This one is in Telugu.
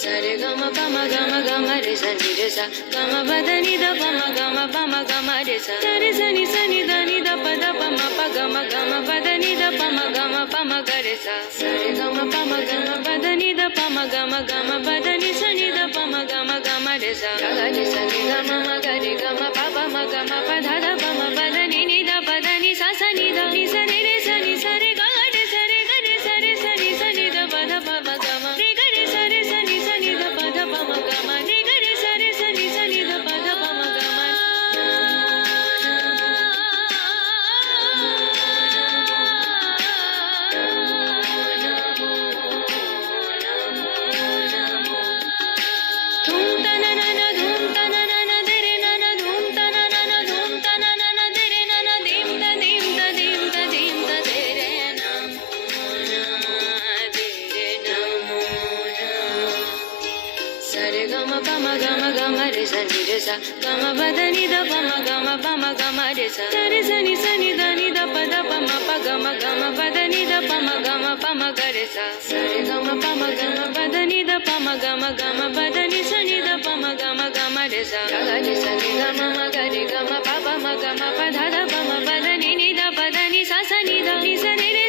సరి గమ పమ గమ గమ రి సని రి స గమ పద ని ద పమ గమ పమ గమ రి స సరి సని సని ద ని ద పద పమ ప గమ గమ పద ని ద పమ గమ పమ గ రి స సరి గమ పమ గమ పద ని ద పమ గమ గమ పద ని సని ద పమ గమ గమ రి స గ రి స ని గమ మ గ రి గమ ప పమ గమ పద ద పమ పద ని ని ద పద ని స స ని ద ని స రి రి స ని స రి గ రి స రి గ రి స రి స ని స ని ద పద పమ గమ రి గ రి స రి స ని స ని ద పద పమ గమ రి గ రి స రి స ని స ని ద పద పమ గమ ధూమ్ తన నన ధూమ్ తన నన దిరి నన ధూమ్ తన నన ధూమ్ తన నన దిరి నన theme the theme the theme the theme the దిరి నమో దిరి నమో సరి గమ పమ గమ గమ రి సని రి స గమ పద ని ద పమ గమ పమ గమ రి స సరి సని సని ద ని ద పద పమ ప గమ గమ పద ని ద పమ గమ పమ గ రి స సరి గమ పమ గమ పద ని ద పమ గమ గమ పద ని స ని ద పమ గమ గమ రి స గ రి స ని గమ మ గ రి గమ ప పమ గమ పద ద పమ పద ని ని ద పద ని స స ని ద ని స రి రి